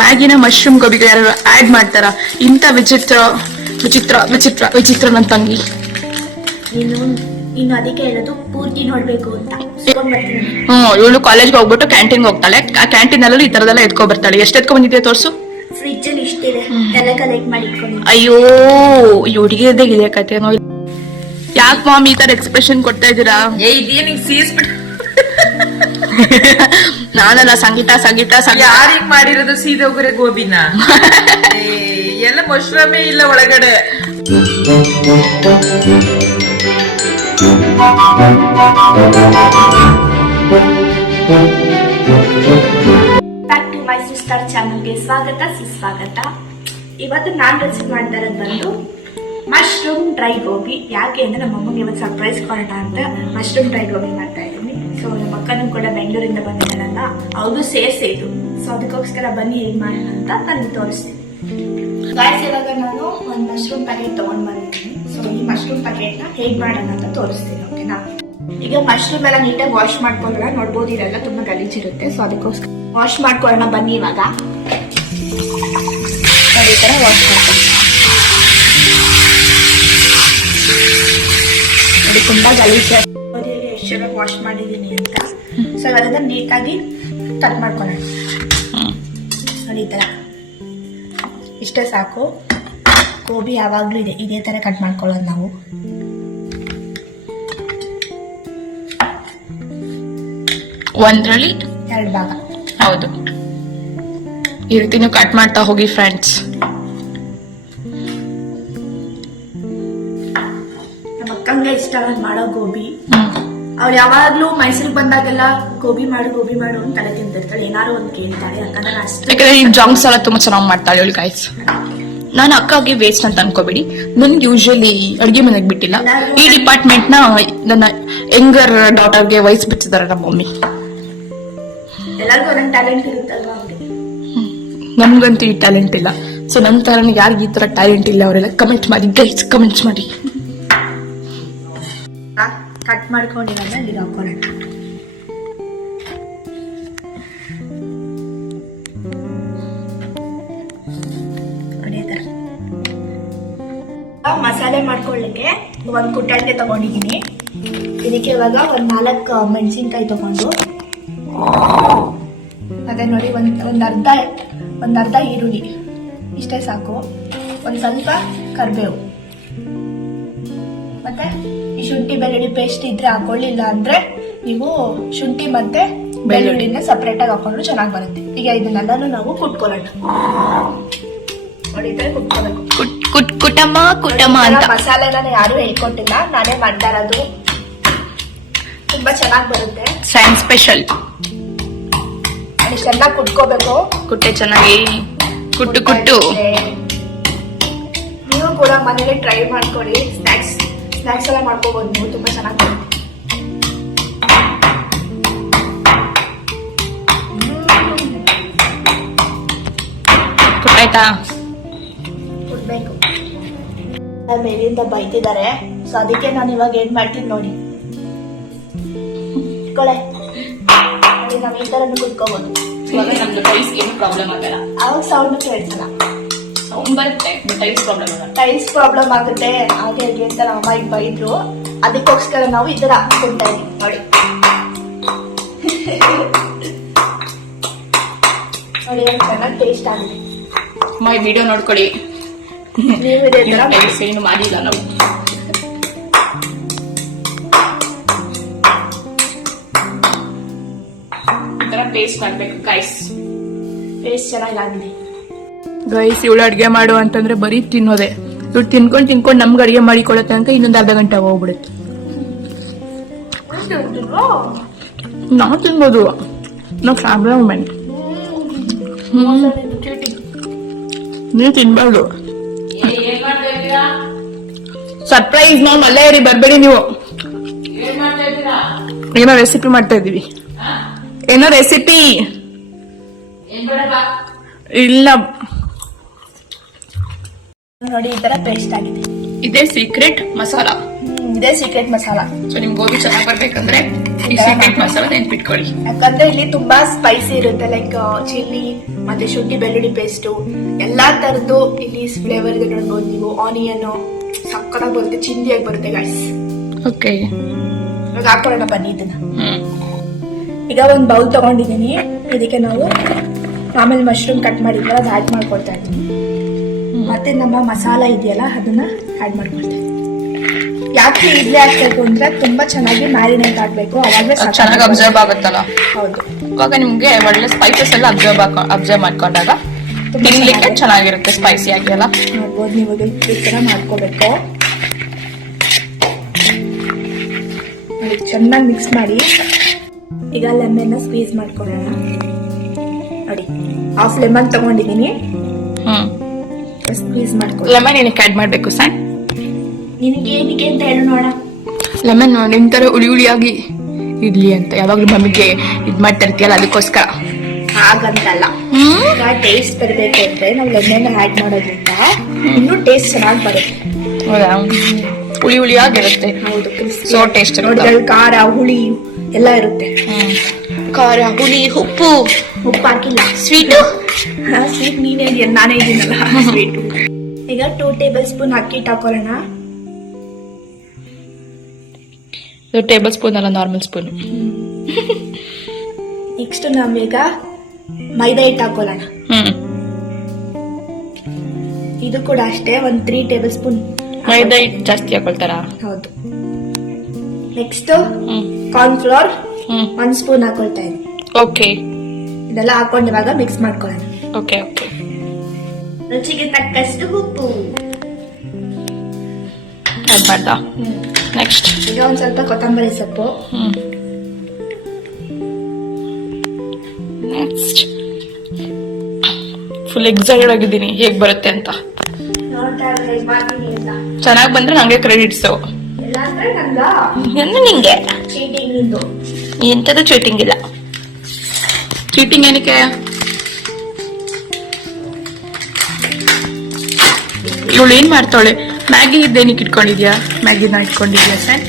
ಮ್ಯಾಗಿನ ಮಶ್ರೂಮ್ ಗೋಬಿಗೆ ಯಾರು ಆಡ್ ಮಾಡ್ತಾರ? ಇಂಥ ವಿಚಿತ್ರ ವಿಚಿತ್ರ ವಿಚಿತ್ರ ವಿಚಿತ್ರ ನನ್ನ ತಂಗಿ. ನೀನು ಇನ್ನು ಅದಕ್ಕೆ ಹೇಳೋದು ಪೂರ್ತಿ ನೋಡ್ಬೇಕು ಅಂತ. ಇಸ್ಕೊಂಡ್ ಬರ್ತೀನಿ. ಇವಳು ಕಾಲೇಜ್ಗೆ ಹೋಗ್ಬಿಟ್ಟು ಕ್ಯಾಂಟೀನ್ ಹೋಗ್ತಾಳೆ. ಆ ಕ್ಯಾಂಟೀನ್ ಅಲ್ಲೂ ಈ ತರದೆಲ್ಲ ಎತ್ಕೊ ಬರ್ತಾಳೆ. ಎಷ್ಟು ಎತ್ಕೊ ಬಂದಿದ್ದೆ ತೋರ್ಸು? ಫ್ರಿಜ್ ಅಲ್ಲಿ ಇಷ್ಟಿದೆ ಎಲ್ಲ ಕಲೆಕ್ಟ್ ಮಾಡಿ ಇಟ್ಕೊಂಡಿದ್ದೀನಿ ಅಯ್ಯೋ ಈ ಹುಡುಗಿಯದೇ ಇದೆ ಕತೆ ಯಾಕೆ ಮಾಮ್ ಈ ತರ ಎಕ್ಸ್ಪ್ರೆಷನ್ ಕೊಡ್ತಾ ಇದ್ದೀರಾ? ಏ ಇದೇನಿಗ್ ಸೀಸ್ಬಿಟ್ಟು ನಾನಲ್ಲ ಸಂಗೀತ ಸಂಗೀತ ಸಂಗೀತ. ಯಾರಿಗ್ ಮಾಡಿರೋದು ಸೀದೋಗ್ರೆ ಗೋಬಿನ? ಏ, ಎಲ್ಲ ಮಶ್ರೂಮೇ ಇಲ್ಲ ಒಳಗಡೆ. ಬ್ಯಾಕ್ ಟು ಮೈ ಸಿಸ್ಟರ್ ಚಾನಲ್ಗೆ ಸ್ವಾಗತ ಸುಸ್ವಾಗತ. ಇವತ್ತು ನಾನು ರೆಸಿಪಿ ಮಾಡ್ತಾ ಇರೋದು ಬಂದು ಮಶ್ರೂಮ್ ಡ್ರೈ ಗೋಬಿ ಯಾಕೆ ಅಂದ್ರೆ ನಮ್ಮ ಅಮ್ಮಗೆ ಇವತ್ತು ಸರ್ಪ್ರೈಸ್ ಕೊಡೋಣ ಅಂತ ಮಶ್ರೂಮ್ ಡ್ರೈ ಗೋಬಿ ಮಾಡ್ತಾ ಸೊ ನಮ್ಮ ಅಕ್ಕನೂ ಕೂಡ ಬೆಂಗಳೂರಿಂದ ಬಂದಿದ್ದಾರಲ್ಲ ಅವ್ರಿಗೂ ಸೇರ್ಸೆ ಇದು. ಸೊ ಅದಕ್ಕೋಸ್ಕರ ಬನ್ನಿ ಹೇಗೆ ಮಾಡೋಣ ಅಂತ ನಾನು ತೋರಿಸ್ತೀನಿ. ಗಾಯಸ್ ಇವಾಗ ನಾನು ಒಂದು ಮಶ್ರೂಮ್ ಪ್ಯಾಕೆಟ್ ತಗೊಂಡ್ ಬಂದಿದ್ದೀನಿ. ಸೊ ಈ ಮಶ್ರೂಮ್ ಪ್ಯಾಕೆಟ್ನ ಹೇಗೆ ಮಾಡೋಣ ಅಂತ ತೋರಿಸ್ತೀನಿ ಓಕೆನಾ ಈಗ ಮಶ್ರೂಮ್ ಎಲ್ಲ ನೀಟಾಗಿ ವಾಶ್ ಮಾಡ್ಕೊಂಡ್ರೆ ನೋಡ್ಬೋದು ತುಂಬಾ ಗಲೀಜಿರುತ್ತೆ. ಸೊ ಅದಕ್ಕೋಸ್ಕರ ವಾಶ್ ಮಾಡ್ಕೊಳ್ಳೋಣ, ಬನ್ನಿ ಇವಾಗ. ಈ ಥರ ವಾಶ್ ಮಾಡ್ಕೊಳ್ಳೋಣ. ನೋಡಿ, ತುಂಬಾ ಗಲೀಜು ಚೆನ್ನಾಗಿ ವಾಶ್ ಮಾಡಿದ್ದೀನಿ ಅಂತ. ಸೊ ಅದನ್ನ ನೀಟಾಗಿ ಕಟ್ ಮಾಡ್ಕೊಳ್ಳೋಣ. ನೋಡಿ ಈ ಥರ ಇಷ್ಟೇ ಸಾಕು. ಗೋಬಿ ಯಾವಾಗಲೂ ಇದೆ. ಇದೇ ಥರ ಕಟ್ ಮಾಡ್ಕೊಳ್ಳೋದು ನಾವು. ಒಂದರಲ್ಲಿ ಎರಡು ಭಾಗ. ಹೌದು. ಈ ರೀತಿ ನೀವು ಕಟ್ ಮಾಡ್ತಾ ಹೋಗಿ ಫ್ರೆಂಡ್ಸ್ ನಮ್ಮ ಅಕ್ಕಂಗೆ ಇಷ್ಟ ಮಾಡೋ ಗೋಬಿ. ಅವ್ರು ಯಾವಾಗ್ಲೂ ಮೈಸೂರಿಗೆ ಬಂದಾಗೆಲ್ಲ ಗೋಬಿ ಮಾಡು ಗೋಬಿ ಮಾಡು ಅಂತ ತಲೆ ತಿಂತಿರ್ತಾಳೆ ಏನಾರು ಒಂದ್ ಕೇಳ್ತಾಳೆ ಯಾಕಂದ್ರೆ ನಾನು ಅಷ್ಟು ಯಾಕಂದ್ರೆ ಈ ಜಾಂಗ್ಸ್ ಎಲ್ಲ ತುಂಬಾ ಚೆನ್ನಾಗಿ ಮಾಡ್ತಾಳೆ ಅವ್ಳು ಗಾಯ್ಸ್ ನಾನು ಅಕ್ಕಗೆ ವೇಸ್ಟ್ ಅಂತ ಅನ್ಕೋಬೇಡಿ. ನನ್ಗೆ ಯೂಶಲಿ ಅಡುಗೆ ಮನೆಗೆ ಬಿಟ್ಟಿಲ್ಲ. ಈ ಡಿಪಾರ್ಟ್ಮೆಂಟ್ನ ನನ್ನ ಯಂಗರ್ ಡಾಟರ್ಗೆ ವಹಿಸ್ಬಿಟ್ಟಿದ್ದಾರೆ ನಮ್ಮ ಮಮ್ಮಿ. ಎಲ್ಲರಿಗೂ ಒಂದೊಂದು ಟ್ಯಾಲೆಂಟ್ ಇರುತ್ತಲ್ವಾ ಅವ್ರಿಗೆ? ನನ್ಗಂತೂ ಈ ಟ್ಯಾಲೆಂಟ್ ಇಲ್ಲ. ಸೊ ನನ್ನ ತರ ಯಾರಿಗೆ ಈ ತರ ಟ್ಯಾಲೆಂಟ್ ಇಲ್ಲ ಅವರೆಲ್ಲ ಕಮೆಂಟ್ ಮಾಡಿ ಗೈಸ್ ಕಮೆಂಟ್ಸ್ ಮಾಡಿ. ಕಟ್ ಮಾಡ್ಕೊಂಡಿರೋದನ್ನ ಅಲ್ಲಿಗೆ ಹಾಕೊಳ್ಳೋಣ ಮಸಾಲೆ ಮಾಡ್ಕೊಳ್ಳಿಕ್ಕೆ ಒಂದು ಕುಟ್ಟಂಡೆ ತಗೊಂಡಿದ್ದೀನಿ. ಇದಕ್ಕೆ ಇವಾಗ ಒಂದು ನಾಲ್ಕು ಮೆಣಸಿನ್ಕಾಯಿ ತಗೊಂಡು. ಅದೇ ನೋಡಿ, ಒಂದು ಒಂದು ಅರ್ಧ ಒಂದು ಅರ್ಧ ಈರುಳ್ಳಿ. ಇಷ್ಟೇ ಸಾಕು. ಒಂದು ಸ್ವಲ್ಪ ಕರಿಬೇವು. ಮತ್ತೆ ಶುಂಠಿ ಬೆಳ್ಳುಳ್ಳಿ ಪೇಸ್ಟ್ ಇದ್ರೆ ಹಾಕೊಳ್ಳಿಲ್ಲ ಅಂದ್ರೆ ನೀವು ಶುಂಠಿ ಮತ್ತೆ ಬೆಳ್ಳುಳ್ಳಿನ ಸಪ್ರೇಟ್ ಆಗಿ ಹಾಕೊಂಡ್ರು ಚೆನ್ನಾಗಿ ಬರುತ್ತೆ. ಈಗ ಇದನ್ನೆಲ್ಲಾನು ನಾವು ಕುಟ್ಕೊಳ್ಳೋಣ. ನೋಡಿ ಈ ತರ ಕುಟ್ಕೋಬೇಕು. ಕುಟ್ ಕುಟ್ ಕುಟಮ್ಮ ಕುಟಮ್ಮ ಅಂತ. ಮಸಾಲೆ ನಾನು ಯಾರು ಹೇಳ್ಕೊಟ್ಟಿಲ್ಲ. ನಾನೇ ಮಾಡ್ತಾ ಇರೋದು. ತುಂಬಾ ಚೆನ್ನಾಗಿ ಬರುತ್ತೆ. Science special. ಇಷ್ಟೆಲ್ಲ ಕುಟ್ಕೋಬೇಕು. ಕುಟ್ಟೆ ಚೆನ್ನಾಗಿ. ಕುಟ್ಟು ಕುಟ್ಟು. ನೀವು ಕೂಡ ಮನೇಲಿ ಟ್ರೈ ಮಾಡ್ಕೊಳ್ಳಿ. ಸ್ನ್ಯಾಕ್ಸ್ ಸ್ನ್ಯಾಕ್ಸ್ ಎಲ್ಲ ಮಾಡ್ಕೋಬಹುದು ನೀವು ತುಂಬಾ ಚೆನ್ನಾಗಿ ಕೊಡ್ಬೇಕು. ಮೇಲಿಂದ ಬೈತಿದ್ದಾರೆ. ಸೊ ಅದಕ್ಕೆ ನಾನು ಇವಾಗ ಏನ್ ಮಾಡ್ತೀನಿ ನೋಡಿ. ಕೊಳೆ ನಾವು ಈ ತರ ಕುತ್ಕೋಬಹುದು ಇವಾಗ ನಮ್ದು ಏನು ಪ್ರಾಬ್ಲಮ್ ಆಗಲ್ಲ. ಅವಾಗ ಸೌಂಡ್ ಕೇಳ್ಸಲ್ಲ ಸೌಂಡ್ ಬರುತ್ತೆ ಟೈಲ್ಸ್ ಪ್ರಾಬ್ಲಮ್ ಟೈಲ್ಸ್ ಪ್ರಾಬ್ಲಮ್ ಆಗುತ್ತೆ ಹಾಗೆ ಹಾಗೆ ಅಂತ ನಮ್ಮ ಅಮ್ಮ ಈಗ ಬೈದ್ರು. ಅದಕ್ಕೋಸ್ಕರ ನಾವು ಇದರ ಹಾಕೊಂತಾ ಇದೀವಿ. ನೋಡಿ. ನೋಡಿ ಎಷ್ಟು ಚೆನ್ನಾಗಿ ಟೇಸ್ಟ್ ಆಗಿದೆ. ಮೈ ವಿಡಿಯೋ ನೋಡ್ಕೊಳ್ಳಿ ನೀವು ಇದೇ ತರ ಟೈಸ್ ಏನು ಮಾಡಿಲ್ಲ ನಾವು. ಈ ತರ ಟೇಸ್ಟ್ ಪೇಸ್ಟ್ ಚೆನ್ನಾಗಿ ಟೇಸ್ಟ್ ಚೆನ್ನಾಗಾಗಿದೆ ಗೈಸ್ ಇವಳು ಅಡ್ಗೆ ಮಾಡು ಅಂತಂದ್ರೆ ಬರೀ ತಿನ್ನೋದೆ. ಇವ್ಳು ತಿನ್ಕೊಂಡ್ ತಿನ್ಕೊಂಡ್ ನಮ್ಗೆ ಅಡ್ಗೆ ಮಾಡಿಕೊಳ್ಳೋ ತನಕ ಇನ್ನೊಂದು ಅರ್ಧ ಗಂಟೆ ಹೋಗ್ಬಿಡುತ್ತೆ ನಾವು ತಿನ್ಬೋದು. ನಾವು ಫ್ಯಾಮಿಲಿ ನೀವು ತಿನ್ಬಾರ್ದು. ಸರ್ಪ್ರೈಸ್ ನಾವು ಅಲ್ಲೇ ಇರಿ, ಬರ್ಬೇಡಿ ನೀವು. ಏನ್ ರೆಸಿಪಿ ಮಾಡ್ತಾ ಇದೀವಿ ಏನೋ ರೆಸಿಪಿ ಇಲ್ಲ. ನೋಡಿ ಈ ತರ ಪೇಸ್ಟ್ ಆಗಿದೆ. ಇದೇ ಸೀಕ್ರೆಟ್ ಮಸಾಲ. ಇದೇ ಸೀಕ್ರೆಟ್ ಮಸಾಲ. ಸೊ ನಿಮ್ ಗೋಬಿ ಚೆನ್ನಾಗಿ ಬರ್ಬೇಕಂದ್ರೆ ಈ ಸೀಕ್ರೆಟ್ ಮಸಾಲ ನೆನ್ಪಿಟ್ಕೊಳ್ಳಿ. ಯಾಕಂದ್ರೆ ಇಲ್ಲಿ ತುಂಬಾ ಸ್ಪೈಸಿ ಇರುತ್ತೆ ಲೈಕ್ ಚಿಲ್ಲಿ ಮತ್ತೆ ಶುಂಠಿ ಬೆಳ್ಳುಳ್ಳಿ ಪೇಸ್ಟು ಎಲ್ಲಾ ತರದ್ದು ಇಲ್ಲಿ ಫ್ಲೇವರ್ ಇದೆ ನೋಡ್ಬೋದು ನೀವು ಆನಿಯನ್ ಸಕ್ಕತ್ತಾಗಿ ಬರುತ್ತೆ ಚಿಂದಿಯಾಗಿ ಬರುತ್ತೆ ಗಾಯ್ಸ್ ಓಕೆ ಇವಾಗ ಹಾಕೊಳ್ಳೋಣ ಬನ್ನಿ ಇದನ್ನ. ಈಗ ಒಂದು ಬೌಲ್ ತಗೊಂಡಿದ್ದೀನಿ. ಇದಕ್ಕೆ ನಾವು ಆಮೇಲೆ ಮಶ್ರೂಮ್ ಕಟ್ ಮಾಡಿದ್ರೆ ಅದು ಆ್ಯಡ್ ಮಾಡ್ಕೊಳ್ತಾ ಇದ್ದೀನಿ. ಮತ್ತೆ ನಮ್ಮ ಮಸಾಲ ಇದೆಯಲ್ಲ ಅದನ್ನ ಆ್ಯಡ್ ಮಾಡ್ಕೊಳ್ತಾ ಇದ್ದೀನಿ ಯಾಕೆ ಇಡ್ಲಿ ಹಾಕ್ಬೇಕು ಅಂದ್ರೆ ತುಂಬಾ ಚೆನ್ನಾಗಿ ಮ್ಯಾರಿನೇಟ್ ಆಗ್ಬೇಕು ಅವಾಗಲೇ ಅದ್ ಚೆನ್ನಾಗಿ ಅಬ್ಸರ್ವ್ ಆಗುತ್ತಲ್ಲ? ಹೌದು. ಇವಾಗ ನಿಮ್ಗೆ ಒಳ್ಳೆ ಸ್ಪೈಸಸ್ ಎಲ್ಲ ಅಬ್ಸರ್ವ್ ಅಬ್ಸರ್ವ್ ಮಾಡ್ಕೊಂಡಾಗ ತಿನ್ಲಿಕ್ಕೆ ಚೆನ್ನಾಗಿರುತ್ತೆ ಸ್ಪೈಸಿ ಆಗಿ ಅಲ್ಲ ನೋಡ್ಬೋದು ನೀವು ಈ ಥರ ಮಾಡ್ಕೋಬೇಕು. ಚೆನ್ನಾಗಿ ಮಿಕ್ಸ್ ಮಾಡಿ. ಈಗ ಲೆಮನ್ನ ಸ್ಕ್ವೀಸ್ ಮಾಡ್ಕೊಳ್ಳೋಣ. ನೋಡಿ ಹಾಫ್ ಲೆಮನ್ ತಗೊಂಡಿದ್ದೀನಿ. ಹ್ಮ್. ಸ್ಕ್ವೀಸ್ ಮಾಡ್ಕೊಳ್ಳಿ ಲೆಮನ್ ಏನಕ್ಕೆ ಆಡ್ ಮಾಡಬೇಕು ಸರ್ ನಿನಗೆ ಏನಕ್ಕೆ ಅಂತ ಹೇಳು ನೋಡ. ಲೆಮನ್ ನಿಮ್ ತರ ಹುಳಿ ಹುಳಿಯಾಗಿ ಇಡ್ಲಿ ಅಂತ. ಯಾವಾಗಲೂ ಮಮ್ಮಿಗೆ ಇದು ಮಾಡ್ತಾ ಇರ್ತೀಯಲ್ಲ ಅದಕ್ಕೋಸ್ಕರ. ಹಾಗಂತಲ್ಲ. ಟೇಸ್ಟ್ ಬರಬೇಕು ಅಂದ್ರೆ ನಾವು ಲೆಮನ್ ಆ್ಯಡ್ ಮಾಡೋದ್ರಿಂದ ಇನ್ನೂ ಟೇಸ್ಟ್ ಚೆನ್ನಾಗಿ ಬರುತ್ತೆ. ಹೌದಾ? ಹುಳಿ ಹುಳಿಯಾಗಿರುತ್ತೆ. ಹೌದು ಸೊ ಟೇಸ್ಟ್. ನೋಡಿದ್ರೆ ಖಾರ ಹುಳಿ ಎಲ್ಲ ಇರುತ್ತೆ. ಖಾರ ಹುಳಿ ಉಪ್ಪು. ಉಪ್ಪು ಹಾಕಿಲ್ಲ ಸ್ವೀಟು ಸ್ವೀಟ್ ನೀನೇ ಇದೆಯಾ ನಾನೇ ಇದೀನಲ್ಲ ಸ್ವೀಟು ಈಗ ಟೂ ಟೇಬಲ್ ಸ್ಪೂನ್ ಅಕ್ಕಿ ಹಾಕೊಳ್ಳೋಣ ಇದು ಟೇಬಲ್ ಸ್ಪೂನ್ ಅಲ್ಲ ನಾರ್ಮಲ್ ಸ್ಪೂನ್ ನೆಕ್ಸ್ಟ್ ನಾವೀಗ ಮೈದಾ ಹಿಟ್ಟು ಹಾಕೊಳ್ಳೋಣ ಇದು ಕೂಡ ಅಷ್ಟೇ ಒಂದು ತ್ರೀ ಟೇಬಲ್ ಸ್ಪೂನ್ ಮೈದಾ ಹಿಟ್ಟು ಜಾಸ್ತಿ ಹಾಕೊಳ್ತಾರಾ? ಹೌದು. ನೆಕ್ಸ್ಟ್ ಕಾರ್ನ್ ಫ್ಲೋರ್ ಒಂದ್ ಸ್ಪೂನ್ ಹಾಕೊಳ್ತಾ ಇದ್ದೀನಿ. ಓಕೆ ಇದೆಲ್ಲ ಹಾಕೊಂಡು ಇವಾಗ ಮಿಕ್ಸ್ ಮಾಡ್ಕೊಳ್ಳೋಣ. ಓಕೆ ಓಕೆ ರುಚಿಗೆ ತಕ್ಕಷ್ಟು ಉಪ್ಪು. ನೆಕ್ಸ್ಟ್ ಈಗ ಒಂದ್ ಸ್ವಲ್ಪ ಕೊತ್ತಂಬರಿ ಸೊಪ್ಪು. ನೆಕ್ಸ್ಟ್ ಫುಲ್ ಎಕ್ಸೈಟೆಡ್ ಆಗಿದ್ದೀನಿ. ಹೇಗ್ ಬರುತ್ತೆ ಅಂತ? ಚೆನ್ನಾಗಿ ಬಂದ್ರೆ ನಂಗೆ ಕ್ರೆಡಿಟ್ಸ್ ನಂಗ ಎಂಥದ್ದು ಚೀಟಿಂಗ್ ಇಲ್ಲ. ಚೀಟಿಂಗ್ ಏನಕ್ಕೆ? ಇವಳು ಏನ್ ಮಾಡ್ತಾಳೆ? ಮ್ಯಾಗಿ ಇದ್ದೇನಕ್ಕೆ ಇಟ್ಕೊಂಡಿದ್ಯಾ ಮ್ಯಾಗಿನ ಇಟ್ಕೊಂಡಿದ್ಯಾ ಸರ್?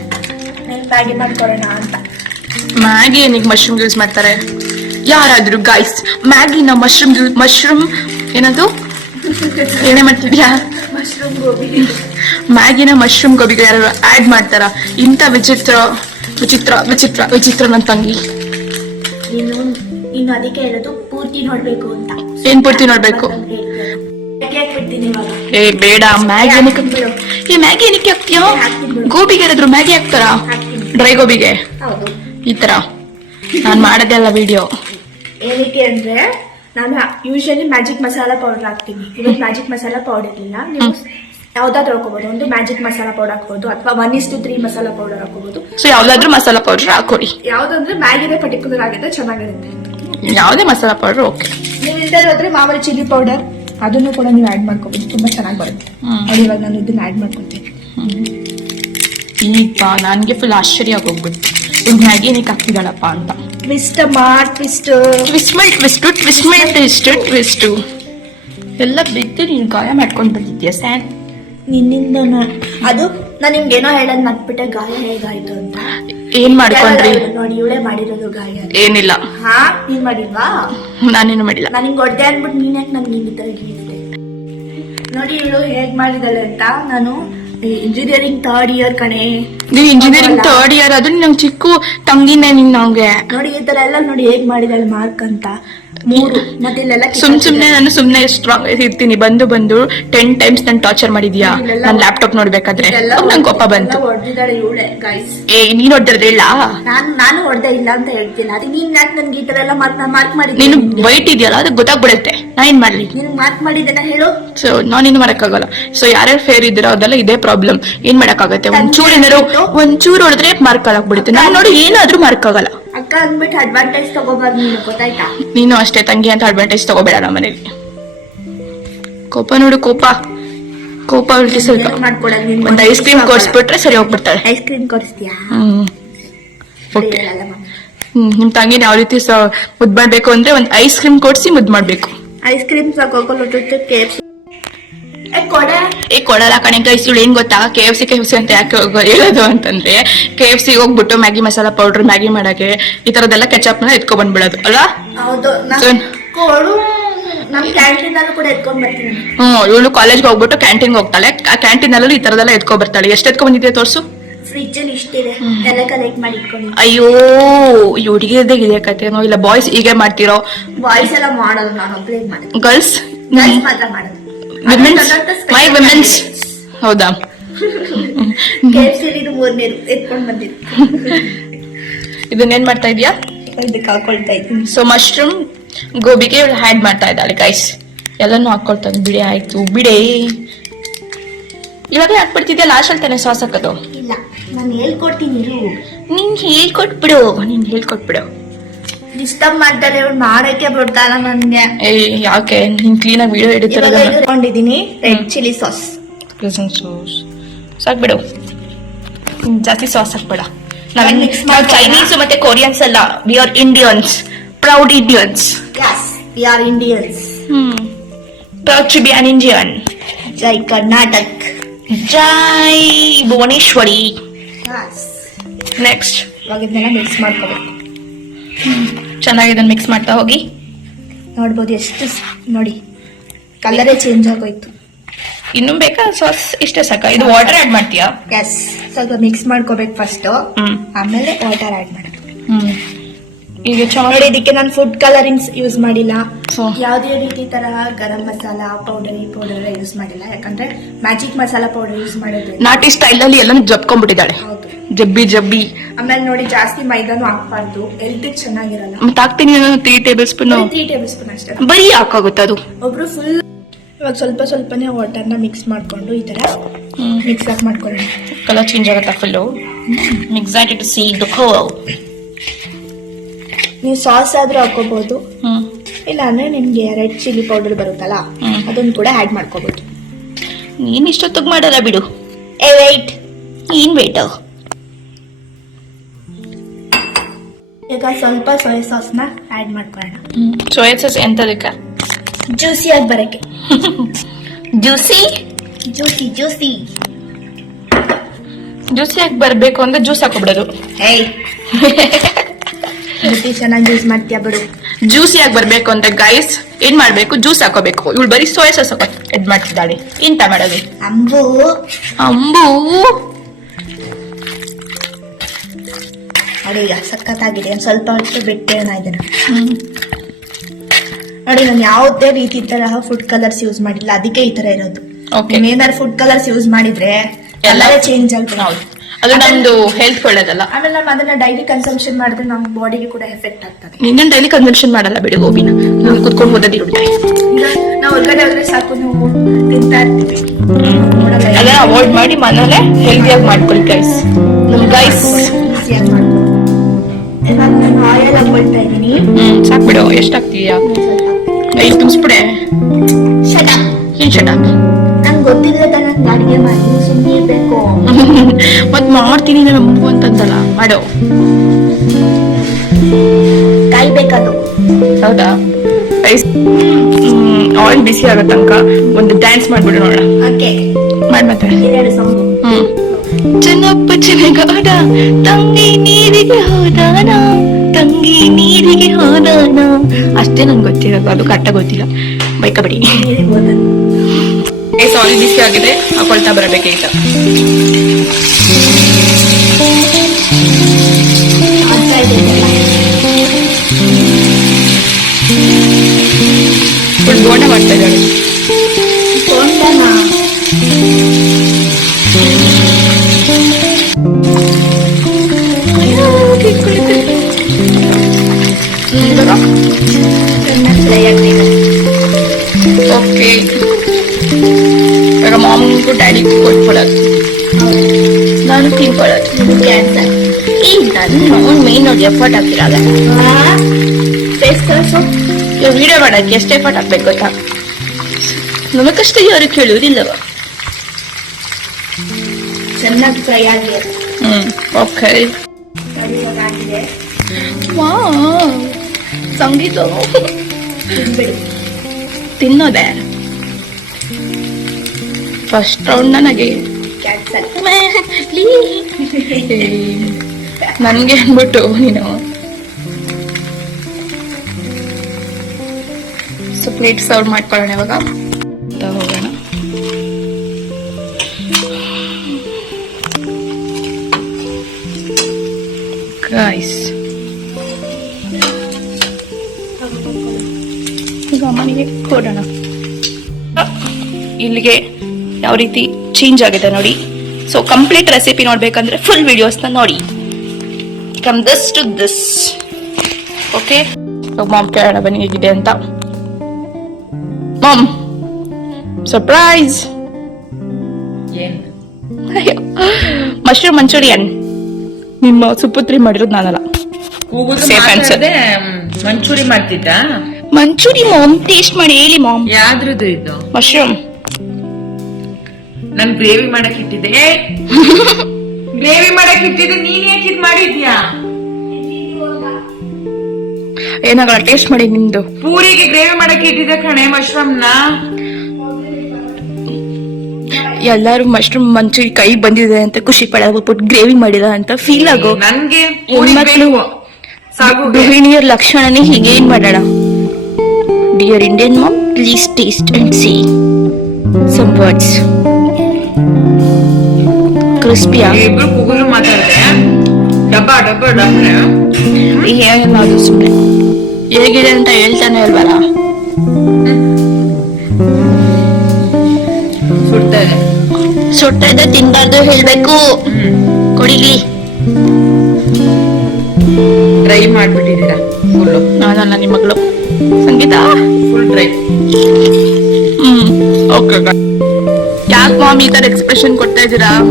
ನೆನ್ ಮ್ಯಾಗಿ ಮಾಡ್ಕೊಳ್ಳೋಣ ಅಂತ. ಮ್ಯಾಗಿ ಏನಕ್ಕೆ ಮಶ್ರೂಮ್ ಯೂಸ್ ಮಾಡ್ತಾರೆ? ಯಾರಾದ್ರೂ ಗಾಯ್ಸ್ ಮ್ಯಾಗಿನ ಮಶ್ರೂಮ್ ಮಶ್ರೂಮ್ ಏನದು? ಏನೇ ಮಾಡ್ತಿದ್ಯಾ? ಮಶ್ರೂಮ್ ಗೋಬಿ ಮ್ಯಾಗಿನ ಮಶ್ರೂಮ್ ಗೋಬಿಗೆ ಯಾರು ಆ್ಯಡ್ ಮಾಡ್ತಾರಾ? ಇಂಥ ವಿಚಿತ್ರ ವಿಚಿತ್ರ ವಿಚಿತ್ರ ವಿಚಿತ್ರ ನನ್ನ ತಂಗಿ. ನೀನು ಅದಕ್ಕೆ ಹೇಳೋದು ಪೂರ್ತಿ ನೋಡ್ಬೇಕು ಅಂತ. ಏನ್ ಪೂರ್ತಿ ನೋಡ್ಬೇಕು? ಏ ಬೇಡ ಮ್ಯಾಗಿ ಏನಕ್ಕೆ ಏ ಮ್ಯಾಗಿ ಏನಕ್ಕೆ ಹಾಕ್ತೀಯೋ? ಗೋಬಿಗೆ ಏನಾದ್ರು ಮ್ಯಾಗಿ ಹಾಕ್ತಾರ? ಡ್ರೈ ಗೋಬಿಗೆ? ಹೌದು. ಈ ತರ. ನಾನ್ ಮಾಡದೆ ಅಲ್ಲ ವಿಡಿಯೋ. ಏನಕ್ಕೆ ಅಂದ್ರೆ ನಾನು ಯೂಶಲಿ ಮ್ಯಾಜಿಕ್ ಮಸಾಲಾ ಪೌಡರ್ ಹಾಕ್ತೀನಿ. ಇವತ್ತು ಮ್ಯಾಜಿಕ್ ಮಸಾಲಾ ಪೌಡರ್ ಇಲ್ಲ ನೀವು ಯಾವ್ದಾದ್ರು ಹಾಕೋಬಹುದು ಒಂದು ಮ್ಯಾಜಿಕ್ ಮಸಾಲಾ ಪೌಡರ್ ಹಾಕೋಬಹುದು ಅಥವಾ one is to three masala powder ಹಾಕೋಬಹುದು ಸೊ ಯಾವ್ದಾದ್ರು ಮಸಾಲಾ ಪೌಡರ್ ಹಾಕೊಡಿ. ಯಾವ್ದಂದ್ರೆ ಮ್ಯಾಗಿನೇ ಪರ್ಟಿಕ್ಯುಲರ್ ಆಗಿದ್ರೆ ಚೆನ್ನಾಗಿರುತ್ತೆ. ಯಾವುದೇ ಮಸಾಲಾ ಪೌಡರ್ ಓಕೆ ನೀವು ಇಲ್ದೇ ಹೋದ್ರೆ ಮಾಮೂಲಿ ಚಿಲ್ಲಿ ಪೌಡರ್ ಅದನ್ನು ಕೂಡ ನೀವು ಆಡ್ ಮಾಡ್ಕೋಬೇಕು ತುಂಬಾ ಚೆನ್ನಾಗಿ ಬರುತ್ತೆ. ನೋಡಿ ಇವಾಗ ನಾನು ಇದನ್ನ ಆ್ಯಡ್ ಮಾಡ್ಕೊತೀನಿ. ಈಗ ನನಗೆ ಫುಲ್ ಆಶ್ಚರ್ಯ ಆಗೋಗ್ಬಿಟ್ಟು ಇದು ಮ್ಯಾಗಿ ಏನಕ್ಕೆ ಹಾಕ್ತಿದ್ದಾಳಪ್ಪ ಅಂತ. ಟ್ವಿಸ್ಟ್ ಮಾ twist twist my twist twist my twist twist ಎಲ್ಲ ಬಿದ್ದು ನೀನು ಗಾಯ ಮಾಡ್ಕೊಂಡು ಬಂದಿದ್ಯಾ ಸ್ಯಾನ್? ನಿನ್ನಿಂದ ಅದು ನಾನು ನಿಮ್ಗೆ ಏನೋ ಹೇಳೋದು ಮತ್ಬಿಟ್ಟೆ ಗಾಯ ಹೇಗಾಯ್ತು ಅಂತ. ಏನ್ ಮಾಡ್ಕೊಂಡ್ರಿ? ನೋಡಿ ಇವಳೇ ಮಾಡಿರೋದು ಗಾಯ ಏನಿಲ್ಲ. ಹಾ? ನೀನ್ ಮಾಡಿಲ್ವಾ? ನಾನೇನು ಮಾಡಿಲ್ಲ. ನಾನು ಹಿಂಗ್ ಹೊಡ್ದೆ ಅನ್ಬಿಟ್ಟು ನೀನ್ ಯಾಕೆ ನನ್ಗೆ ತರ ಹಿಡಿದಿದೆ ನೋಡಿ ಇವಳು ಹೇಗ್ ಮಾಡಿದಾಳೆ ಅಂತ. ನಾನು ಇಂಜಿನಿಯರಿಂಗ್ ಥರ್ಡ್ ಇಯರ್ ಕಣೆ. ನೀವ್ ಇಂಜಿನಿಯರಿಂಗ್ ಥರ್ಡ್ ಇಯರ್ ಅದು ನಂಗೆ ಚಿಕ್ಕ ತಂಗಿನೇ ನಿನ್ ನಂಗೆ. ನೋಡಿ ಈ ತರ ಎಲ್ಲ ನೋಡಿ ಹೇಗ್ ಮಾಡಿದಾಳೆ ಮಾರ್ಕ್ ಅಂತ. ಮೂರು. ಸುಮ್ ಸುಮ್ನೆ ನಾನು ಸುಮ್ನೆ ಸ್ಟ್ರಾಂಗ್ ಇರ್ತೀನಿ. ಬಂದು ಬಂದು ಟೆನ್ ಟೈಮ್ಸ್ ನನ್ ಟಾರ್ಚರ್ ಮಾಡಿದ್ಯಾ? ನನ್ ಲ್ಯಾಪ್ಟಾಪ್ ನೋಡ್ಬೇಕಾದ್ರೆ. ನಂಗೆ ಕೋಪ ಬಂತು. ಏ ನೀನ್ ಹೊಡ್ದಿರ್ದೆ ಇಲ್ಲ ನಾನು ನಾನು ಹೊಡೆದೇ ಇಲ್ಲ ಅಂತ ಹೇಳ್ತೀನಿ. ಅದಕ್ಕೆ ನೀನ್ ಯಾಕೆ ನನ್ಗೆ ಈ ತರ ಎಲ್ಲ ಮಾರ್ಕ್ ಮಾಡಿದ್ ನೀನು ವೈಟ್ ಇದೆಯಲ್ಲ ಅದಕ್ಕೆ ಗೊತ್ತಾಗ್ಬಿಡುತ್ತೆ. ನಾ ಏನ್ ಮಾಡ್ಲಿ. ನಿನ್ ಮಾರ್ಕ್ ಮಾಡಿದ್ದೇನ ಹೇಳು. ಸೊ ನಾನೇನು ಮಾಡಕ್ಕಾಗಲ್ಲ. ಸೊ ಯಾರ್ಯಾರು ಫೇರ್ ಇದ್ದೀರೋ ಅದೆಲ್ಲ ಇದೇ ಪ್ರಾಬ್ಲಮ್ ಏನ್ ಮಾಡಕ್ಕಾಗತ್ತೆ? ಒಂಚೂರು ಏನಾರು ಒಂಚೂರು ಹೊಡೆದ್ರೆ ಮಾರ್ಕ್ ಹಾಕ್ಬಿಡುತ್ತೆ ನಾನು ನೋಡಿ ಏನಾದ್ರೂ ಮಾರ್ಕ್ ಆಗಲ್ಲ. ಅಕ್ಕ ಅಂದ್ಬಿಟ್ಟು ಅಡ್ವಾಂಟೇಜ್ ತಗೋಬಾರ್ದು ನೀನು ಗೊತ್ತಾಯ್ತಾ? ನೀನು ಅಷ್ಟೇ ತಂಗಿ ಅಂತ ಅಡ್ವಾಂಟೇಜ್ ತಗೋಬೇಡ ನಮ್ಮ ಮನೇಲಿ ಕೋಪ ನೋಡು ಕೋಪ. ಕೋಪ ಉಲ್ಟಿ ಸ್ವಲ್ಪ. ಏನು ಮಾಡ್ಕೊಡಲ್ಲ ನೀನು ಒಂದ್ ಐಸ್ ಕ್ರೀಮ್ ಕೊಡ್ಸ್ಬಿಟ್ರೆ ಸರಿ ಹೋಗ್ಬಿಡ್ತಾಳೆ. ಐಸ್ ಕ್ರೀಮ್ ಕೊಡಿಸ್ತೀಯಾ? ಹ್ಮ್. ಓಕೆ ಹ್ಮ್ ನಿಮ್ ತಂಗಿನ ಯಾವ ರೀತಿ ಮುದ್ ಮಾಡ್ಬೇಕು ಅಂದ್ರೆ ಒಂದ್ ಐಸ್ ಕ್ರೀಮ್ ಕೊಡ್ಸಿ ಮುದ್ ಮಾಡ್ಬೇಕು. ಐಸ್ ಕ್ರೀಮ್ ಸಾಕೋಕೊಳ್ಳೋ ಜೊತೆ ಕೇಪ್ಸ್ ಕೊಡೆ ಏ ಕೊಡಲ್ಲ ಕಣೆ ಇವಳು ಏನ್ ಗೊತ್ತಾ K F C K F C ಅಂತ ಯಾಕೆ ಹೋಗೋ- ಹೇಳೋದು ಅಂತಂದ್ರೆ ಕೆ ಎಫ್ ಸಿ ಹೋಗ್ಬಿಟ್ಟು ಮ್ಯಾಗಿ ಮಸಾಲ ಪೌಡರ್ ಮ್ಯಾಗಿ ಮಾಡಕ್ಕೆ ಈ ತರದೆಲ್ಲ ಕೆಚಪ್ನ ಎತ್ಕೊ ಬಂದ್ಬಿಡೋದು ಅಲ್ಲ ಹೌದು. So- ಕೊಡು ನಮ್ ಕ್ಯಾಂಟೀನ್ ಅಲ್ಲೂ ಕೂಡ ಎತ್ಕೊಂಡ್ ಬರ್ತೀನಿ. ಹ್ಮ್ ಇವಳು ಕಾಲೇಜ್ಗೆ ಹೋಗ್ಬಿಟ್ಟು ಕ್ಯಾಂಟೀನ್ ಹೋಗ್ತಾಳೆ. ಆ ಕ್ಯಾಂಟೀನ್ ಅಲ್ಲೂ ಈ ತರದೆಲ್ಲ ಎತ್ಕೊ ಬರ್ತಾಳೆ. ಎಷ್ಟು ಎತ್ಕೊ ಬಂದಿದ್ಯಾ ತೋರ್ಸು. ಫ್ರಿಜ್ ಅಲ್ಲಿ ಇಷ್ಟಿದೆ. ಎಲ್ಲ ಕಲೆಕ್ಟ್ ಮಾಡಿ ಇಟ್ಕೊಂಡಿದ್ದೀನಿ ಅಯ್ಯೋ ಈ ಹುಡುಗಿರದೇ ಇದೆ ಕತೆನೋ ಇಲ್ಲ. ಬಾಯ್ಸ್ ಹೀಗೆ ಮಾಡ್ತಿರೋ? ಬಾಯ್ಸ್ ಎಲ್ಲ ಮಾಡೋದು ನಾನು ಒಬ್ಳೆ ಮಾಡೋದು. ಗರ್ಲ್ಸ್ ಗರ್ಲ್ಸ್ ಮಾತ್ರ ಮಾಡೋದು. ವಿಮೆನ್ಸ್ ಮೈ ವಿಮೆನ್ಸ್ ಹೌದಾ? ಕೆಎಫ್ಸಿ ಇದು ಮೂರನೇದು ಎತ್ಕೊಂಡು ಬಂದಿದ್ದು. ಇದನ್ನೇನ್ ಮಾಡ್ತಾ ಇದೀಯಾ? ಇದಕ್ಕೆ ಹಾಕೊಳ್ತಾ ಇದ್ದೀನಿ. ಸೊ ಮಶ್ರೂಮ್ ಗೋಬಿಗೆ ಹ್ಯಾಡ್ ಮಾಡ್ತಾ ಇದ್ದಾಳೆ ಗೈಸ್ ಎಲ್ಲಾನು ಹಾಕೊಳ್ತಾನೆ ಬಿಡಿ ಆಯ್ತು ಬಿಡಿ. ಇವಾಗ ಹಾಕ್ಬಿಡ್ತಿದ್ಯಾ? ಲಾಸ್ಟ್ ಅಲ್ಲಿ ತಾನೆ ಸಾಸ್ ಹಾಕೋದು? ನಾನು ಹೇಳ್ಕೊಡ್ತೀನಿ ಇರು. ನೀನ್ ಹೇಳ್ಕೊಟ್ಬಿಡು. ನೀನು ಹೇಳ್ಕೊಟ್ಬಿಡು. ಡಿಸ್ಟರ್ಬ್ ಮಾಡ್ತಾರೆ ಇವ್ರು ಮಾಡಕ್ಕೆ ಬಿಡ್ತಾರ ನನ್ಗೆ. ಏ ಯಾಕೆ? ನಿನ್ ಕ್ಲೀನ್ ಆಗಿ ವಿಡಿಯೋ ಇವಾಗ ಇದು red chilli sauce present sauce ಸಾಕ್ಬಿಡು. ಹ್ಮ್, ಜಾಸ್ತಿ ಸಾಸ್ ಹಾಕ್ಬೇಡ. mix ನಾವು ಮಾಡ್ಕೊಳ್ಳೋಣ? ಚೈನೀಸ್ ಮತ್ತೆ ಕೊರಿಯನ್ಸ್ ಅಲ್ಲ we are Indians proud Indians yes we are Indians hmm. Proud to be an Indian ಜೈ ಕರ್ನಾಟಕ್ ಜೈ ಭುವನೇಶ್ವರಿ ನೆಕ್ಸ್ಟ್ ಇವಾಗ ಇದನ್ನೆಲ್ಲ ಮಿಕ್ಸ್ ಮಾಡ್ಕೋಬೇಕು. ಚೆನ್ನಾಗಿ ಇದನ್ನ ಮಿಕ್ಸ್ ಮಾಡ್ತಾ ಹೋಗಿ. ನೋಡ್ಬೋದು ಎಷ್ಟು ನೋಡಿ ಕಲರೇ ಚೇಂಜ್ ಆಗೋಯ್ತು. ಇನ್ನೂ ಬೇಕಾ? ಸಾಸ್ ಇಷ್ಟೇ ಸಾಕ? ಇದು ವಾಟರ್ ಆಡ್ ಮಾಡ್ತೀಯಾ? ಎಸ್ ಸ್ವಲ್ಪ ಮಿಕ್ಸ್ ಮಾಡ್ಕೋಬೇಕು ಫಸ್ಟ್ ಆಮೇಲೆ ವಾಟರ್ ಆಡ್ ಮಾಡೋದು. ಈಗ ನೋಡಿ ಇದಕ್ಕೆ ನಾನು ಫುಡ್ ಕಲರಿಂಗ್ಸ್ ಯೂಸ್ ಮಾಡಿಲ್ಲ. ಯಾವುದೇ ರೀತಿ ತರ ಗರಂ ಮಸಾಲ ಪೌಡರ್ ಈ ಪೌಡರ್ ಎಲ್ಲ ಯೂಸ್ ಮಾಡಿಲ್ಲ. ಯಾಕಂದ್ರೆ ಮ್ಯಾಜಿಕ್ ಮಸಾಲ ಪೌಡರ್ ಯೂಸ್ ಮಾಡಿದ್ರೆ ನಾಟಿ ಸ್ಟೈಲ್ ಅಲ್ಲಿ ಎಲ್ಲ ಜಬ್ಕೊಂಡ್ಬಿಟ್ಟಿದ್ದಾಳೆ ಜಬ್ಬಿ ಜಬ್ಬಿ. ಆಮೇಲೆ ನೋಡಿ ಜಾಸ್ತಿ ಮೈದಾನು ಹಾಕ್ಬಾರ್ದು. ಹೆಲ್ತ್ ಚೆನ್ನಾಗಿರಲ್ಲ. ಮತ್ತೆ ಹಾಕ್ತೀನಿ three table spoon three table spoon ಅಷ್ಟೇ. ಬರೀ ಹಾಕಾಗುತ್ತೆ ಅದು. ಒಬ್ರು ಫುಲ್ ಇವಾಗ ಸ್ವಲ್ಪ ಸ್ವಲ್ಪನೇ ವಾಟರ್ನ ಮಿಕ್ಸ್ ಮಾಡ್ಕೊಂಡು ಈ ತರ ಮಿಕ್ಸ್ ಆಗಿ ಮಾಡ್ಕೊಳ್ಳೋಣ. ಕಲರ್ ಚೇಂಜ್ ಆಗುತ್ತೆ full mix to see the ನೀವು ಸಾಸ್ ಆದ್ರೂ ಹಾಕೋಬಹುದು ಇಲ್ಲ ಅಂದ್ರೆ ನಿಮ್ಗೆ ರೆಡ್ ಚಿಲ್ಲಿ ಪೌಡರ್ ಬರುತ್ತಲ್ಲ. ಅದನ್ನ ಕೂಡ ಆಡ್ ಮಾಡ್ಕೋಬಹುದು ನೀನ್ ಇಷ್ಟೊತ್ತಿಗೆ ಮಾಡಲ್ಲ ಬಿಡು. ಏ ವೈಟ್ ಏನ್ ವೇಟ್ ಈಗ ಸ್ವಲ್ಪ ಸೋಯಾ ಸಾಸ್ನ ಆಡ್ ಮಾಡ್ಕೊಳ್ಳೋಣ. ಸೋಯಾ ಸಾಸ್ ಎಂತದಕ್ಕ? ಜ್ಯೂಸಿ ಆಗಿ ಬರಕ್ಕೆ. ಜ್ಯೂಸಿ ಜ್ಯೂಸಿ ಜ್ಯೂಸಿ ಜ್ಯೂಸಿ ಆಗಿ ಬರಬೇಕು ಅಂದ್ರೆ ಜ್ಯೂಸ್ ಹಾಕೊಬಿಡೋದು. ಹೇಯ್ ಜೊತೆ ಚೆನ್ನಾಗಿ ಯೂಸ್ ಮಾಡ್ತೀಯ ಬಿಡು. ಜ್ಯೂಸಿ ಆಗಿ ಬರ್ಬೇಕು ಅಂದ್ರೆ ಗೈಸ್ ಏನ್ ಮಾಡ್ಬೇಕು? ಜ್ಯೂಸ್ ಹಾಕೋಬೇಕು ಇವಳು ಬರೀ ಸೋಯಾ ಸಾಸ್ ಹಾಕೋ ಇದ್ ಮಾಡ್ತಿದ್ದಾಳೆ. ಇಂತ ಮಾಡೋದು. ಅಂಬು. ಅಂಬು. ನೋಡಿ ಈಗ ಸಖತ್ತಾಗಿದೆ? ಒಂದು ಸ್ವಲ್ಪ ಹೊತ್ತು ಬಿಟ್ಟೇನ ಇದನ್ನ. ನೋಡಿ ನಾನು ಯಾವುದೇ ರೀತಿ ತರಹ ಫುಡ್ ಕಲರ್ಸ್ ಯೂಸ್ ಮಾಡಿಲ್ಲ. ಅದಕ್ಕೆ ಈ ತರ ಇರೋದು. ಓಕೆ ನೀವೇನಾದ್ರು ಫುಡ್ ಕಲರ್ಸ್ ಯೂಸ್ ಮಾಡಿದ್ರೆ ಎಲ್ಲ- ಎಲ್ಲರೇ ಚೇಂಜ್ ಆಗ್ತದೆ ಹೌದು. ಅದು ನಮ್ದು ಹೆಲ್ತ್ ಒಳ್ಳೇದಲ್ಲ. ಆಮೇಲೆ ನಾವು ಅದನ್ನ ಡೈಲಿ ಕನ್ಸಂಪ್ಷನ್ ಮಾಡಿದ್ರೆ ನಮ್ಮ ಬಾಡಿಗೆ ಕೂಡ ಎಫೆಕ್ಟ್ ಆಗ್ತದೆ. ನಿನ್ನ ಡೈಲಿ ಕನ್ಸಂಪ್ಷನ್ ಮಾಡಲ್ಲ ಬಿಡಿ ಗೋಬಿನ. ನಾನು ಕುತ್ಕೊಂಡು ಓದೋದಿರುತ್ತೆ ಈಗ ನಾವು ಹೊರಗಡೆ ಹೋದ್ರೆ ಸಾಕು ನೀವು ತಿಂತಾ ಇರ್ತೀವಿ. ಅದನ್ನ ಅವಾಯ್ಡ್ ಮಾಡಿ ಮನೇಲೆ ಹೆಲ್ದಿಯಾಗಿ ಮಾಡ್ಕೊಳ್ಳಿ ಗೈಸ್ ನಮ್ ಗೈಸ್ ಆಯಿಲ್ ಹಾಕೊಳ್ತಾ ಇದ್ದೀನಿ ಸಾಕ್ಬಿಡು ಎಷ್ಟಾಗ್ತೀಯಾ ಐದು ತುಂಬಿಸ್ಬಿಡೆ. ಶಟ ಏನ್ ಶಟ ನಂಗೆ ಗೊತ್ತಿಲ್ಲದ ಅಡಿಗೆ ಮಾಡಿ ಸುಮ್ಮನೆ ಇರ್ಬೇಕು. ಮತ್ ಮಾಡ್ತೀನಿ ನಮ್ಮ ಅಂತಂದಲ್ಲ ಮಾಡು. ಕಾಯ್ಬೇಕದು. ಹೌದಾ? ಆಯಿಲ್ ಬಿಸಿ ಆಗೋ ತನಕ ಒಂದು ಡ್ಯಾನ್ಸ್ ಮಾಡ್ಬಿಡು ನೋಡೋಣ ಓಕೆ. ಮಾಡ್ ಮತ್ತೆ. ಹ್ಮ್. ಚೆನ್ನಪ್ಪ ಚೆನ್ನಗಾಡ ತಂಗಿ ನೀರಿಗೆ ಹೋದಾನ ತಂಗಿ ನೀರಿಗೆ ಹೋದಾನ. ಅಷ್ಟೇ ನಂಗೆ ಗೊತ್ತಿರೋದು ಅದು ಕರೆಕ್ಟಾಗಿ ಗೊತ್ತಿಲ್ಲ. ಬೈಕ ಬಿಡಿ ಆಯಿಲ್ ಬಿಸಿ ಆಗಿದೆ ಹಾಕೊಳ್ತಾ ಬರಬೇಕೀಗ. ಫುಲ್ ಬೋಂಡ ಮಾಡ್ತಾ ಇದ್ದಾಳೆ ಮಾಮ್ಗೂ ಡ್ಯಾಡಿಗೂ ಕೊಟ್ಕೊಡೋದು ನಾನು ತಿನ್ಕೊಳ್ಳೋದು ಕ್ಯಾನ್ಸರ್ ಈ ನನ್ನ ಮೇನ್ ನೋಡಿ ಎಫರ್ಟ್ ಹಾಕಿರಲ್ಲ ಫೇಸ್ ಕಲರ್ಸು ಇವಾಗ ವಿಡಿಯೋ ಮಾಡೋಕ್ಕೆ ಎಷ್ಟು ಎಫರ್ಟ್ ಹಾಕ್ಬೇಕು ಗೊತ್ತಾ? ನಮಗಷ್ಟೇ ಅವ್ರು ಕೇಳುವುದಿಲ್ಲವ. ಚೆನ್ನಾಗಿ ಫ್ರೈ ಆಗಿದೆ ಹ್ಮ್ ಓಕೆ ಆಗಿದೆ ಸಂಗೀತ. ತಿನ್ನೋದೆ? ಫಸ್ಟ್ ರೌಂಡ್ ನನಗೆ. ನನಗೆ ಅಂದ್ಬಿಟ್ಟು ನೀನು. ಸೊ ಪ್ಲೇಟ್ ಸರ್ವ್ ಮಾಡ್ಕೊಳ್ಳೋಣ ಇವಾಗ. ಅಂತ ಹೋಗೋಣ. ಗೈಸ್ ಈಗ ಅಮ್ಮನಿಗೆ ಕೊಡೋಣ. ಇಲ್ಲಿಗೆ ಯಾವ ರೀತಿ ಚೇಂಜ್ ಆಗಿದೆ ನೋಡಿ. ಸೊ ಕಂಪ್ಲೀಟ್ ರೆಸಿಪಿ ನೋಡ್ಬೇಕಂದ್ರೆ ಫುಲ್ ವಿಡಿಯೋಸ್ನ ನೋಡಿ. From this to this okay mom ಕೇಳೋಣ ಬನ್ನಿ ಹೇಗಿದೆ ಅಂತ. ಮಾಮ್ ಸರ್ಪ್ರೈಸ್ ಮಶ್ರೂಮ್ ಮಂಚೂರಿಯನ್ ನಿಮ್ಮ ಸುಪುತ್ರಿ ಮಾಡಿರೋದು ನಾನಲ್ಲ. ಸೇಫ್ ಮಂಚೂರಿ ಮಾಡ್ತಿದ್ದ? ಮಂಚೂರಿ ಮಾಮ್ ಟೇಸ್ಟ್ ಮಾಡಿ ಹೇಳಿ ಮಾಮ್ ಯಾವ್ದ್ರದ್ದು ಇದು? ಮಶ್ರೂಮ್ ನನ್ ಗ್ರೇವಿ ಮಾಡಕ್ ಇಟ್ಟಿದ್ದೆ. ಗ್ರೇವಿ ಮಾಡಕ್ ಇಟ್ಟಿದ್ದೆ ನೀನ್ ಯಾಕೆ ಇದ್ ಮಾಡಿದ್ಯಾ? ಏನಾಗಲ್ಲ ಟೇಸ್ಟ್ ಮಾಡಿ ನಿಮ್ದು. ಪೂರಿಗೆ ಗ್ರೇವಿ ಮಾಡಕ್ ಇಟ್ಟಿದ್ದೆ ಕಣೆ ಮಶ್ರೂಮ್ನ ಎಲ್ಲಾರು ಮಶ್ರೂಮ್ ಮಂಚೂರಿ ಕೈ ಬಂದಿದೆ ಅಂತ ಖುಷಿ ಪಡಬಿಟ್ಟು ಗ್ರೇವಿ ಮಾಡಿದ ಅಂತ ಫೀಲ್ ಆಗೋ. ನನ್ಗೆ ಗೃಹಿಣಿಯರ್ ಹೆಣ್ಮಕ್ಳು ಸಾಗು. ಗೃಹಿಣಿಯರ ಲಕ್ಷಣನೇ ಹೀಗೆ ಏನ್ ಮಾಡೋಣ? Dear Indian mom please taste and see some words ಕ್ರಿಸ್ಪಿಯಾ ಇಬ್ರು ಕೂಗಲು ಮಾತಾಡಿದ್ರೆ ಡಬ್ಬ ಡಬ್ಬ ಏನಿಲ್ಲ ಅದು ಸುಮ್ಮನೆ ಹೇಗಿದೆ ಅಂತ ಹೇಳ್ತಾನೆ ಅಲ್ವಲ್ಲ ಸುಡ್ತಾರೆ ಸುಟ್ಟದೆ ತಿನ್ಬಾರ್ದು ಹೇಳ್ಬೇಕು. ಕೊಡಿಲಿ. ಟ್ರೈ ಮಾಡ್ಬಿಟ್ಟಿದ್ದೀರಾ? ಫುಲ್ಲು? ನಾನಲ್ಲ ನಿಮ್ಮ ಮಗಳು ಸಂಗೀತ? ಫುಲ್ ಡ್ರೈ ಹ್ಮ್. ಓಕೆ ಯಾಕೆ ಮಾಮ್ ಈ ತರ ಎಕ್ಸ್ಪ್ರೆಷನ್ ಕೊಡ್ತಾ ಇದ್ದೀರಾ?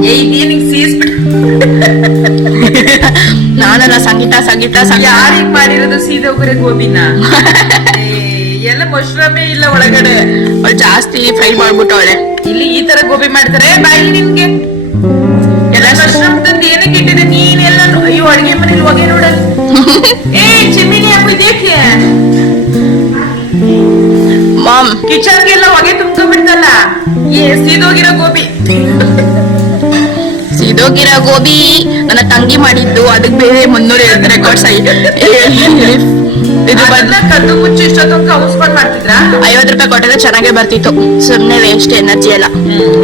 ನಾನಲ್ಲ ಸಂಗೀತ ಸಂಗೀತ ಸಂಗೀತ. ಯಾರಿಗ್ ಮಾಡಿರೋದು ಸೀದೋಗ್ರೆ ಗೋಬಿನ? ಎಲ್ಲ ಮಶ್ರೂಮೇ ಇಲ್ಲ ಒಳಗಡೆ. ಅವ್ಳು ಜಾಸ್ತಿ ಫ್ರೈ ಮಾಡ್ಬಿಟ್ಟವಳೆ ಇಲ್ಲಿ ಈ ತರ ಗೋಬಿ ಮಾಡ್ತಾರೆ. ಬಾಯಿ ನಿಮ್ಗೆ. ಎಲ್ಲ ಮಶ್ರೂಮ್ ತಂದು ಏನಕ್ಕೆ ಇಟ್ಟಿದೆ ನೀನೆಲ್ಲ ಅಯ್ಯೋ ಅಡಿಗೆ ಮನೇಲಿ ಹೋಗಿ ನೋಡ. ಏ ಚಿಮ್ಮಿನಿ ಹಾಕು ಇದೇಕೆ ಮಾಮ್ ಕಿಚನ್ಗೆಲ್ಲ ಹೊಗೆ ತುಂಬ್ಕೊಂಡ್ಬಿಡ್ತಲ್ಲ. ಏ ಸೀದೋಗಿರೋ ಗೋಬಿ. ಸೀದೋಗಿರೋ ಗೋಬಿ ನನ್ನ ತಂಗಿ ಮಾಡಿದ್ದು ಅದಕ್ಕೆ ಬೇರೆ ಮುನ್ನೂರ ಐವತ್ತು ರೆಕಾರ್ಡ್ಸ್ ಇದು ಬಂದ ಕದ್ದು ಮುಚ್ಚಿ ಇಷ್ಟೊತ್ತೊಂದು ಕೌಸ್ಕೊಂಡ್ ಮಾಡ್ತಿದ್ರಾ? ಐವತ್ತು ರೂಪಾಯಿ ಕೊಟ್ಟಿದ್ರೆ ಚೆನ್ನಾಗೇ ಬರ್ತಿತ್ತು. ಸುಮ್ಮನೆ ವೇಸ್ಟ್ ಎನರ್ಜಿ ಎಲ್ಲ.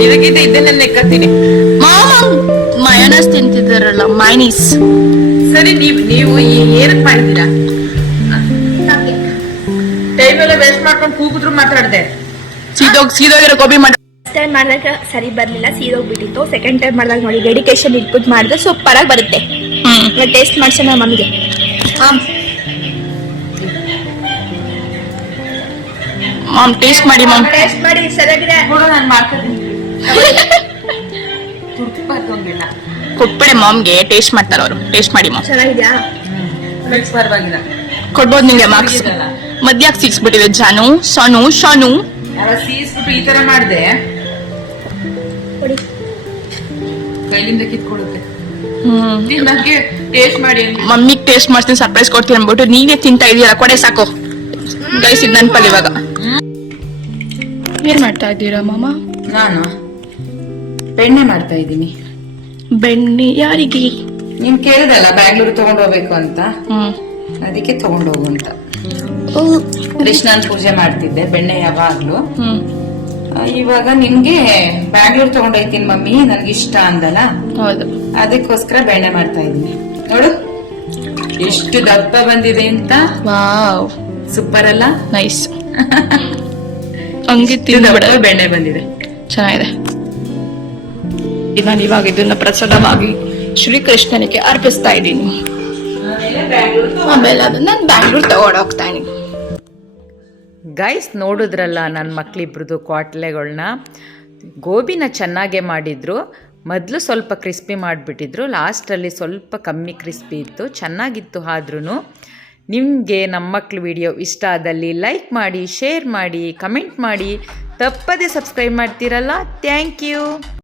ಇದಕ್ಕಿಂತ ಇದನ್ನೇ ನೆಕ್ಕತ್ತೀನಿ. ಮಾಮ ಮಯೋನಸ್ ತಿಂತಿದ್ದಾರಲ್ಲ ಮೈನೀಸ್ ಸರಿ ನೀವು ನೀವು ಈ- ಏನಕ್ ಮಾಡಿದ್ದೀರಾ? ಟೈಮ್ ಎಲ್ಲ ವೇಸ್ಟ್ ಮಾಡ್ಕೊಂಡು ಕೂಗಿದ್ರು ಮಾತಾಡ್ದೆ. ಸೀದೋಗ್ ಸೀದೋಗಿರೋ ಗೋಬಿ ಮಾಡಿ ಟೈಮ್ ಮಾಡಿದಾಗ ಸರಿ ಬರ್ಲಿಲ್ಲ ಸೀರೋಗ್ಬಿಟ್ಟಿತ್ತು ಸೆಕೆಂಡ್ ಟೈಮ್ ಮಾಡಿದಾಗ ನೋಡಿ ಡೆಡಿಕೇಶನ್ ಇಟ್ಬಿಟ್ಟು ಮಾಡಿದ್ರೆ ಸೂಪರ್ ಆಗಿ ಬರುತ್ತೆ. ಟೇಸ್ಟ್ ಮಾಡ್ಸೋಣ ಮಮ್ಮಿಗೆ. ಆಮ್ ಮಾಮ್ ಟೇಸ್ಟ್ ಮಾಡಿ ಮಾಮ್. ಟೇಸ್ಟ್ ಮಾಡಿ ಸರಿಯಾಗಿದೆ. ನೋಡು ನಾನು ಮಾಡ್ತೀನಿ ಕೊಪ್ಪಳೆ ಮಾಮ್ಗೆ ಟೇಸ್ಟ್ ಮಾಡ್ತಾರೆ ಅವರು. ಟೇಸ್ಟ್ ಮಾಡಿ ಮಾಮ್. ಚೆನ್ನಾಗಿದ್ಯಾ? ಮಿಕ್ಸ್ ಪರವಾಗಿಲ್ಲ. ಕೊಡ್ಬೋದು ನಿಮಗೆ ಮಾರ್ಕ್ಸ್ ಮದ್ಯಾಕ್ ಸಿಕ್ಸ್ಬಿಟ್ಟಿದೆ ಜಾನು ಸೋನು ಶಾನು. ಸೀಸ್ಬಿಟ್ಟು ಈ ತರ ಮಾಡ್ದೆ. ಕೊಡಿ. ಕೈಲಿಂದ ಕಿತ್ಕೊಡುತ್ತೆ ನೀವ್ ಟೇಸ್ಟ್ ಮಾಡಿ ಅಂದ್ರಿ. ಟೇಸ್ಟ್ ಮಾಡ್ತೀನಿ ಸರ್ಪ್ರೈಸ್ ಕೊಡ್ತೀನಿ ಅಂದ್ಬಿಟ್ಟು ನೀನೇ ತಿಂತಾ ಇದೀಯಲ್ಲ ಕೊಡೆ ಸಾಕು. ಗೈಸ್ ಇದು ನನ್ ಪಲ್ ಇವಾಗ. ಏನ್ ಮಾಡ್ತಾ ಇದ್ದೀರಾ ಮಾಮ? ನಾನು ಬೆಣ್ಣೆ ಮಾಡ್ತಾ ಇದ್ದೀನಿ. ಬೆಣ್ಣೆ ಯಾರಿಗೆ? ನೀನ್ ಕೇಳಿದಲ್ಲ ಬ್ಯಾಂಗ್ಳೂರ್ ತಗೊಂಡ್ ಹೋಗ್ಬೇಕು ಅಂತ. ಹ್ಮ್. ಅದಕ್ಕೆ ತಗೊಂಡ್ ಹೋಗು ಅಂತ. ಓ, ಕೃಷ್ಣನ್ ಪೂಜೆ ಮಾಡ್ತಿದ್ದೆ ಬೆಣ್ಣೆ ಯಾವಾಗ್ಲೂ. ಇವಾಗ ನಿನ್ಗೆ ಬ್ಯಾಂಗ್ಳೂರ್ ತಗೊಂಡೋಯ್ತೀನಿ ಮಮ್ಮಿ ನನ್ಗೆ ಇಷ್ಟ ಅಂದಲ್ಲ? ಹೌದು. ಅದಕ್ಕೋಸ್ಕರ ಬೆಣ್ಣೆ ಮಾಡ್ತಾ ಇದೀನಿ ನೋಡು ಎಷ್ಟು ದಪ್ಪ ಬಂದಿದೆ ಅಂತ. ವಾವ್. ಸೂಪರ್ ಅಲ್ಲ? ನೈಸ್ ಹಂಗೆ ತಿಂದ್ಬಿಡ. ಬೆಣ್ಣೆ ಬಂದಿದೆ? ಚೆನ್ನಾಗಿದೆ. ನಾನು ಇವಾಗ ಇದನ್ನ ಪ್ರಸಾದವಾಗಿ ಶ್ರೀಕೃಷ್ಣನಿಗೆ ಅರ್ಪಿಸ್ತಾ ಇದ್ದೀನಿ. ಆಮೇಲೆ ಅದನ್ನ ನಾನು ಬ್ಯಾಂಗ್ಳೂರ್ ತಗೊಂಡೋಗ್ತಾ ಇದೀನಿ ಇದ್ದೀನಿ. ಗೈಸ್ ನೋಡಿದ್ರಲ್ಲ ನನ್ನ ಮಕ್ಕಳಿಬ್ರದ್ದು ಕ್ವಾಟ್ಲೆಗಳನ್ನ ಗೋಬಿನ ಚೆನ್ನಾಗೇ ಮಾಡಿದ್ರು. ಮೊದಲು ಸ್ವಲ್ಪ ಕ್ರಿಸ್ಪಿ ಮಾಡಿಬಿಟ್ಟಿದ್ರು. ಲಾಸ್ಟಲ್ಲಿ ಸ್ವಲ್ಪ ಕಮ್ಮಿ ಕ್ರಿಸ್ಪಿ ಇತ್ತು. ಚೆನ್ನಾಗಿತ್ತು ಆದ್ರೂ ನಿಮಗೆ ನಮ್ಮ ಮಕ್ಕಳು ವಿಡಿಯೋ ಇಷ್ಟ ಆದಲ್ಲಿ ಲೈಕ್ ಮಾಡಿ, ಶೇರ್ ಮಾಡಿ, ಕಮೆಂಟ್ ಮಾಡಿ. ತಪ್ಪದೇ ಸಬ್ಸ್ಕ್ರೈಬ್ ಮಾಡ್ತೀರಲ್ಲ? Thank you.